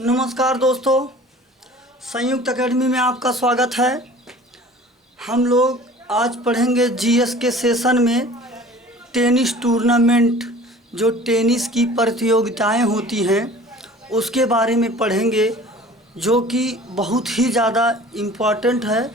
नमस्कार दोस्तों, संयुक्त एकेडमी में आपका स्वागत है। हम लोग आज पढ़ेंगे जीएस के सेशन में टेनिस टूर्नामेंट, जो टेनिस की प्रतियोगिताएं होती हैं उसके बारे में पढ़ेंगे, जो कि बहुत ही ज़्यादा इम्पॉर्टेंट है।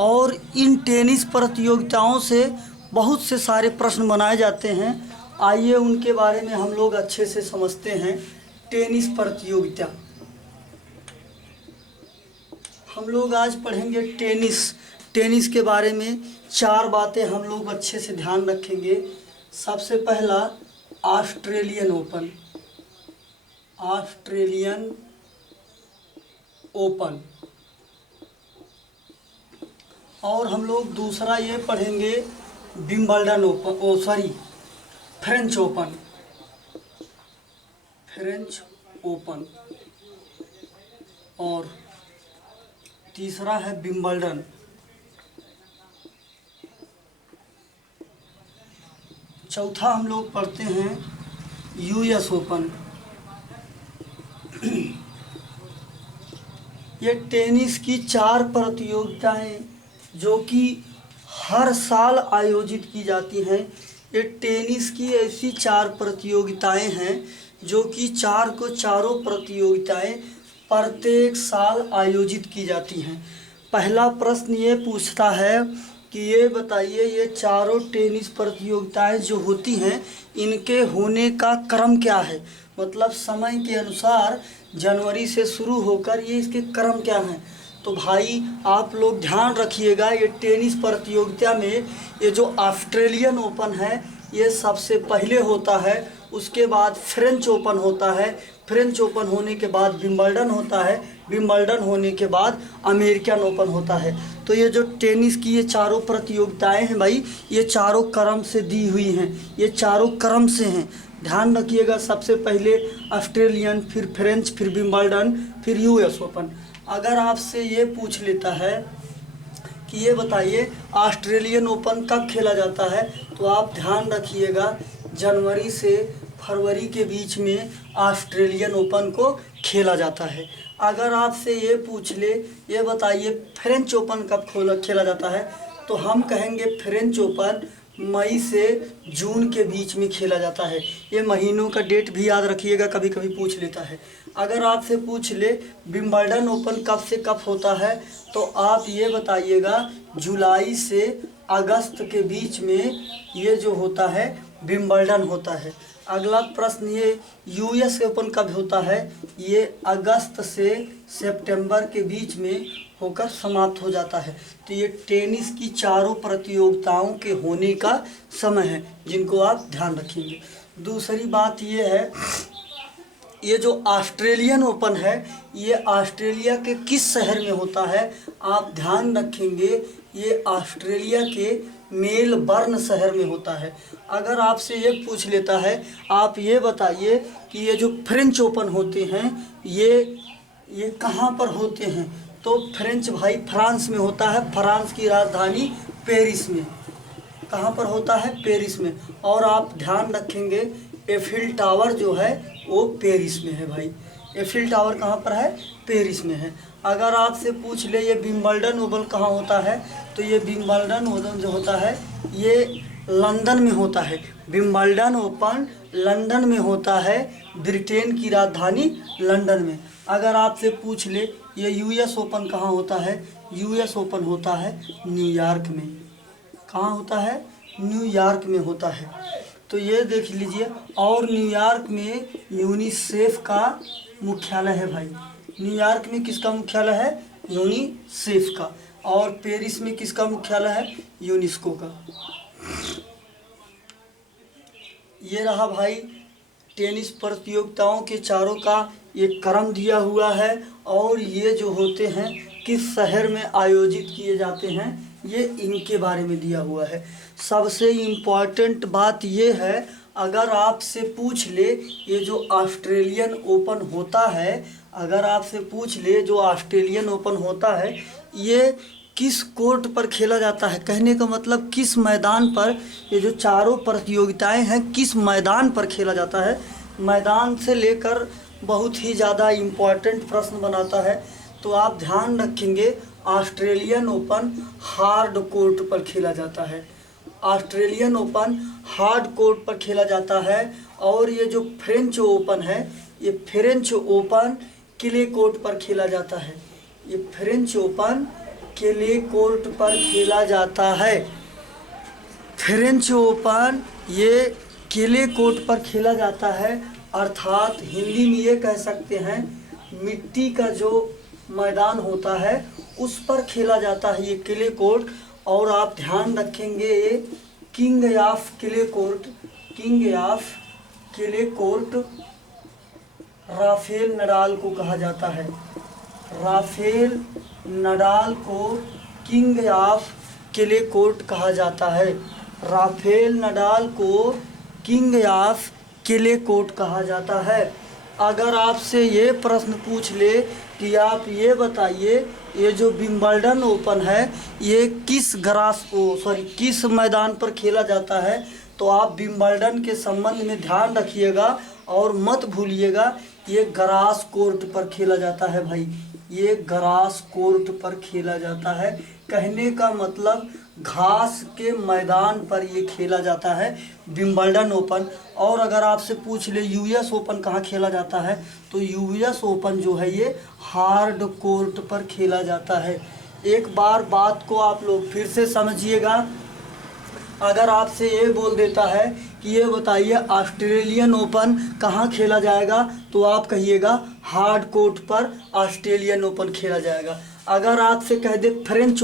और इन टेनिस प्रतियोगिताओं से बहुत से सारे प्रश्न बनाए जाते हैं। आइए उनके बारे में हम लोग अच्छे से समझते हैं। टेनिस प्रतियोगिता हम लोग आज पढ़ेंगे। टेनिस के बारे में 4 बातें हम लोग अच्छे से ध्यान रखेंगे। सबसे पहला ऑस्ट्रेलियन ओपन, और हम लोग दूसरा ये पढ़ेंगे विंबलडन फ्रेंच ओपन, और तीसरा है विंबलडन। चौथा हम लोग पढ़ते हैं यूएस ओपन। ये टेनिस की 4 प्रतियोगिताएं जो कि हर साल आयोजित की जाती हैं। ये टेनिस की ऐसी 4 प्रतियोगिताएं हैं जो कि चारों प्रतियोगिताएं प्रत्येक साल आयोजित की जाती हैं। पहला प्रश्न ये पूछता है कि ये बताइए, ये चारों टेनिस प्रतियोगिताएं जो होती हैं इनके होने का क्रम क्या है। मतलब समय के अनुसार जनवरी से शुरू होकर ये इसके क्रम क्या हैं। तो भाई आप लोग ध्यान रखिएगा, ये टेनिस प्रतियोगिता में ये जो ऑस्ट्रेलियन ओपन है ये सबसे पहले होता है। उसके बाद फ्रेंच ओपन होता है। फ्रेंच ओपन होने के बाद विंबलडन होता है। विंबलडन होने के बाद अमेरिकन ओपन होता है। तो ये जो टेनिस की ये चारों प्रतियोगिताएं हैं भाई, ये चारों क्रम से दी हुई हैं। ये चारों क्रम से हैं, ध्यान रखिएगा। सबसे पहले ऑस्ट्रेलियन, फिर फ्रेंच, फिर विंबलडन, फिर यूएस ओपन। अगर आपसे ये पूछ लेता है कि ये बताइए ऑस्ट्रेलियन ओपन कब खेला जाता है, तो आप ध्यान रखिएगा जनवरी से फरवरी के बीच में ऑस्ट्रेलियन ओपन को खेला जाता है। अगर आपसे ये पूछ ले, ये बताइए फ्रेंच ओपन कब खेला जाता है, तो हम कहेंगे फ्रेंच ओपन मई से जून के बीच में खेला जाता है। ये महीनों का डेट भी याद रखिएगा, कभी कभी पूछ लेता है। अगर आपसे पूछ ले विंबलडन ओपन कब से कब होता है, तो आप ये बताइएगा जुलाई से अगस्त के बीच में ये जो होता है विंबलडन होता है। अगला प्रश्न ये यूएस ओपन कब होता है, ये अगस्त से सितंबर के बीच में होकर समाप्त हो जाता है। तो ये टेनिस की चारों प्रतियोगिताओं के होने का समय है, जिनको आप ध्यान रखेंगे। दूसरी बात ये है, ये जो ऑस्ट्रेलियन ओपन है ये ऑस्ट्रेलिया के किस शहर में होता है, आप ध्यान रखेंगे। ये ऑस्ट्रेलिया के मेलबर्न शहर में होता है। अगर आपसे ये पूछ लेता है, आप ये बताइए कि ये जो फ्रेंच ओपन होते हैं ये कहाँ पर होते हैं, तो फ्रेंच भाई फ्रांस में होता है। फ्रांस की राजधानी पेरिस में। कहाँ पर होता है, पेरिस में। और आप ध्यान रखेंगे एफिल टावर जो है वो पेरिस में है भाई। एफिल टावर कहाँ पर है, पेरिस में है। अगर आपसे पूछ ले ये विंबलडन ओपन कहाँ होता है, तो ये विंबलडन ओपन जो होता है ये लंदन में होता है। विंबलडन ओपन लंदन में होता है, ब्रिटेन की राजधानी लंदन में। अगर आपसे पूछ ले ये यूएस ओपन कहाँ होता है, यूएस ओपन होता है न्यूयॉर्क में। कहाँ होता है, न्यूयॉर्क में होता है। तो ये देख लीजिए। और न्यूयॉर्क में यूनिसेफ का मुख्यालय है भाई। न्यूयॉर्क में किसका मुख्यालय है, यूनिसेफ का। और पेरिस में किसका मुख्यालय है, यूनेस्को का। ये रहा भाई टेनिस प्रतियोगिताओं के चारों का ये क्रम दिया हुआ है, और ये जो होते हैं किस शहर में आयोजित किए जाते हैं ये इनके बारे में दिया हुआ है। सबसे इम्पॉर्टेंट बात ये है, अगर आपसे पूछ ले ये जो ऑस्ट्रेलियन ओपन होता है, अगर आपसे पूछ ले जो ऑस्ट्रेलियन ओपन होता है ये किस कोर्ट पर खेला जाता है, कहने का मतलब किस मैदान पर, ये जो चारों प्रतियोगिताएं हैं किस मैदान पर खेला जाता है, मैदान से लेकर बहुत ही ज़्यादा इम्पॉर्टेंट प्रश्न बनाता है। तो आप ध्यान रखेंगे, ऑस्ट्रेलियन ओपन हार्ड कोर्ट पर खेला जाता है। ऑस्ट्रेलियन ओपन हार्ड कोर्ट पर खेला जाता है। और ये जो फ्रेंच ओपन है, ये फ्रेंच ओपन क्ले कोर्ट पर खेला जाता है। ये फ्रेंच ओपन क्ले कोर्ट पर खेला जाता है। फ्रेंच ओपन ये क्ले कोर्ट पर खेला जाता है, अर्थात हिंदी में ये कह सकते हैं मिट्टी का जो मैदान होता है उस पर खेला जाता है ये क्ले कोर्ट। और आप ध्यान रखेंगे, ये king of clay court, king of clay court Rafael Nadal को कहा जाता है। राफेल नडाल को किंग ऑफ क्ले कोर्ट कहा जाता है। राफेल नडाल को किंग ऑफ क्ले कोर्ट कहा जाता है। अगर आपसे ये प्रश्न पूछ ले कि आप ये बताइए, ये जो विंबलडन ओपन है ये किस मैदान पर खेला जाता है, तो आप विंबलडन के संबंध में ध्यान रखिएगा और मत भूलिएगा, ये ग्रास कोर्ट पर खेला जाता है भाई, ये ग्रास कोर्ट पर खेला जाता है। कहने का मतलब घास के मैदान पर ये खेला जाता है विंबलडन ओपन। और अगर आपसे पूछ ले यूएस ओपन कहाँ खेला जाता है, तो यूएस ओपन जो है ये हार्ड कोर्ट पर खेला जाता है। एक बार बात को आप लोग फिर से समझिएगा। अगर आपसे ये बोल देता है कि ये बताइए ऑस्ट्रेलियन ओपन कहाँ खेला जाएगा, तो आप कहिएगा हार्ड कोर्ट पर ऑस्ट्रेलियन ओपन खेला जाएगा। अगर आपसे कह दे फ्रेंच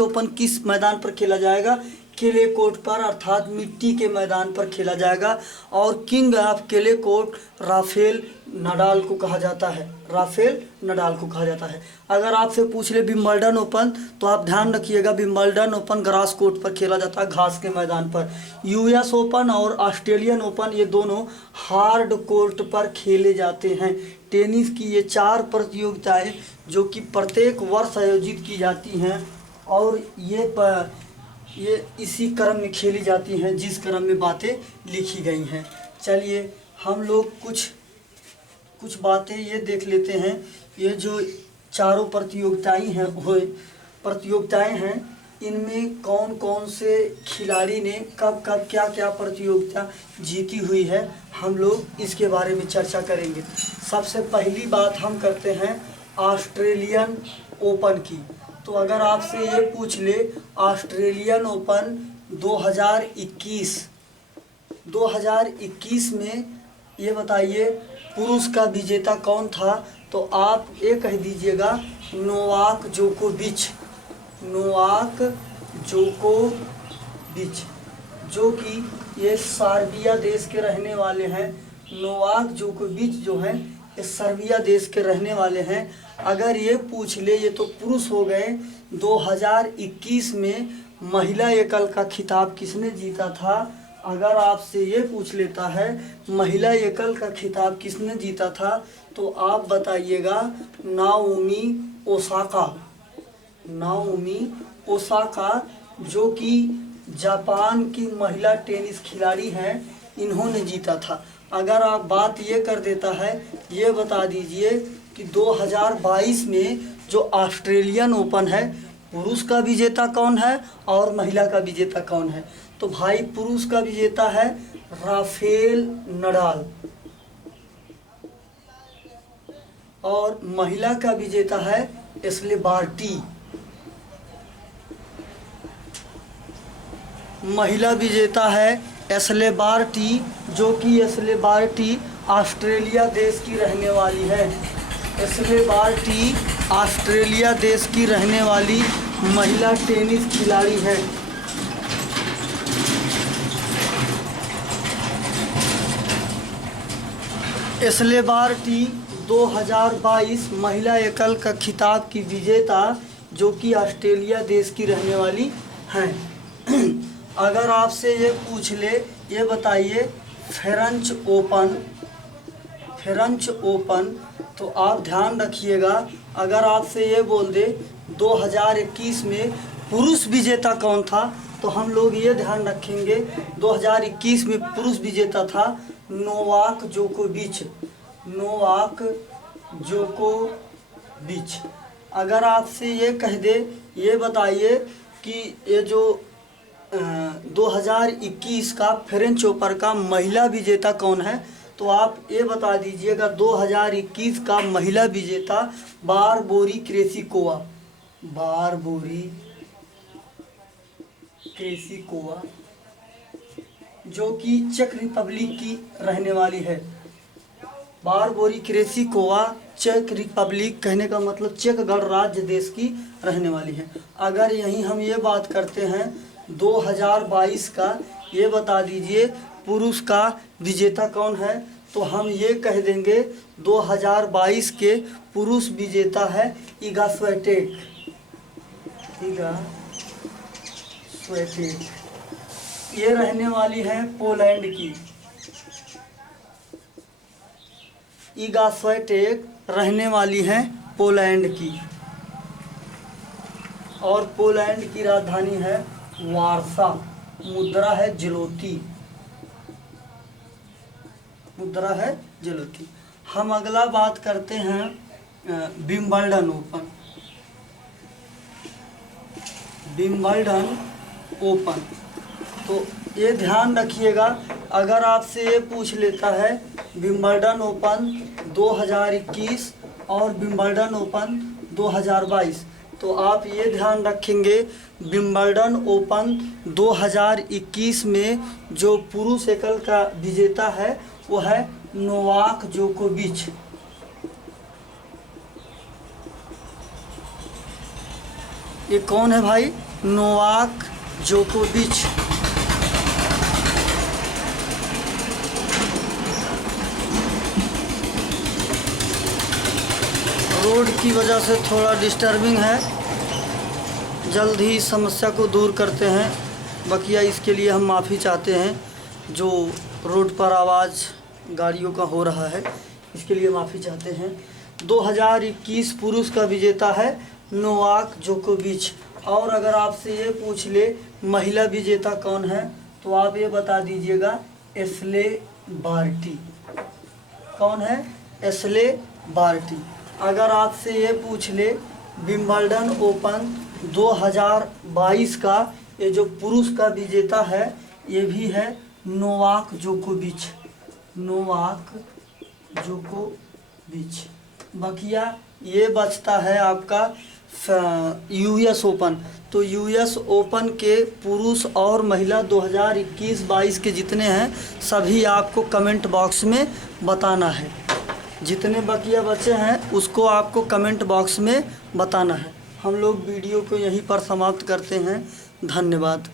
ओपन किस मैदान पर खेला जाएगा, क्ले कोर्ट पर, अर्थात मिट्टी के मैदान पर खेला जाएगा। और king of clay court Rafael Nadal को कहा जाता है, राफेल नडाल को कहा जाता है। अगर आपसे पूछ ले विंबलडन ओपन, तो आप ध्यान रखिएगा विंबलडन ओपन ग्रास कोर्ट पर खेला जाता है, घास के मैदान पर। यूएस ओपन और ऑस्ट्रेलियन ओपन ये दोनों हार्ड कोर्ट पर खेले जाते हैं। टेनिस की ये 4 प्रतियोगिताएं जो कि प्रत्येक वर्ष आयोजित की जाती हैं और ये इसी क्रम में खेली जाती हैं जिस क्रम में बातें लिखी गई हैं। चलिए हम लोग कुछ बातें ये देख लेते हैं। ये जो चारों प्रतियोगिताएं हैं इनमें कौन कौन से खिलाड़ी ने कब कब क्या क्या प्रतियोगिता जीती हुई है, हम लोग इसके बारे में चर्चा करेंगे। सबसे पहली बात हम करते हैं ऑस्ट्रेलियन ओपन की। तो अगर आपसे ये पूछ ले ऑस्ट्रेलियन ओपन 2021 में ये बताइए पुरुष का विजेता कौन था, तो आप ये कह दीजिएगा नोवाक जोकोविच, जो कि ये सर्बिया देश के रहने वाले हैं। नोवाक जोकोविच जो हैं ये सर्बिया देश के रहने वाले हैं। अगर ये पूछ ले, ये तो पुरुष हो गए, 2021 में महिला एकल का खिताब किसने जीता था। अगर आपसे ये पूछ लेता है महिला एकल का खिताब किसने जीता था, तो आप बताइएगा नाओमी ओसाका, जो कि जापान की महिला टेनिस खिलाड़ी हैं, इन्होंने जीता था। अगर आप बात ये कर देता है, ये बता दीजिए कि 2022 में जो ऑस्ट्रेलियन ओपन है पुरुष का विजेता कौन है और महिला का विजेता कौन है, तो भाई पुरुष का विजेता है राफेल नडाल और महिला का विजेता है एशले बार्टी। महिला विजेता है एशले बार्टी, जो कि एशले बार्टी ऑस्ट्रेलिया देश की रहने वाली है। एशले बार्टी ऑस्ट्रेलिया देश की रहने वाली महिला टेनिस खिलाड़ी है। एशले बार्टी 2022 महिला एकल का खिताब की विजेता, जो कि ऑस्ट्रेलिया देश की रहने वाली हैं। अगर आपसे ये पूछ ले, ये बताइए फ्रेंच ओपन, तो आप ध्यान रखिएगा। अगर आपसे ये बोल दे 2021 में पुरुष विजेता कौन था, तो हम लोग ये ध्यान रखेंगे 2021 में पुरुष विजेता था नोवाक जोकोविच। नोवाक जोकोविच। अगर आपसे ये कह दे, ये बताइए कि ये जो 2021 का फ्रेंच ओपन का महिला विजेता कौन है, तो आप ये बता दीजिएगा 2021 का महिला विजेता बारबोरी क्रेसिकोवा। बारबोरी क्रेसिकोवा जो कि चेक रिपब्लिक की रहने वाली है। बारबोरी क्रेसिकोवा चेक रिपब्लिक, कहने का मतलब चेक गणराज्य देश की रहने वाली है। अगर यहीं हम ये बात करते हैं 2022 का, ये बता दीजिए पुरुष का विजेता कौन है, तो हम ये कह देंगे 2022 के पुरुष विजेता है इगा स्विएटेक। इगा स्विएटेक ये रहने वाली है पोलैंड की। इगा स्विएटेक रहने वाली है पोलैंड की, और पोलैंड की राजधानी है वार्सा। मुद्रा है ज़्लोटी। मुद्रा है ज़्लोटी। हम अगला बात करते हैं विंबलडन ओपन। विंबलडन ओपन, तो ये ध्यान रखिएगा, अगर आपसे ये पूछ लेता है विंबलडन ओपन 2021 और विंबलडन ओपन 2022, तो आप ये ध्यान रखेंगे विंबलडन ओपन 2021 में जो पुरुष एकल का विजेता है वो है नोवाक जोकोविच। ये कौन है भाई? नोवाक जोकोविच। रोड की वजह से थोड़ा डिस्टर्बिंग है, जल्द ही समस्या को दूर करते हैं। बकिया इसके लिए हम माफ़ी चाहते हैं, जो रोड पर आवाज़ गाड़ियों का हो रहा है, इसके लिए माफ़ी चाहते हैं। 2021 पुरुष का विजेता है नोवाक जोकोविच। और अगर आपसे ये पूछ ले महिला विजेता कौन है, तो आप ये बता दीजिएगा एशले बार्टी। कौन है? Ashleigh Barty. अगर आपसे ये पूछ ले विंबलडन ओपन 2022 का ये जो पुरुष का विजेता है, ये भी है नोवाक जोकोविच। नोवाक जोकोविच। बकिया ये बचता है आपका यूएस ओपन। तो यूएस ओपन के पुरुष और महिला 2021-22 के जितने हैं सभी आपको कमेंट बॉक्स में बताना है। जितने बकिया बचे हैं उसको आपको कमेंट बॉक्स में बताना है। हम लोग वीडियो को यहीं पर समाप्त करते हैं। धन्यवाद।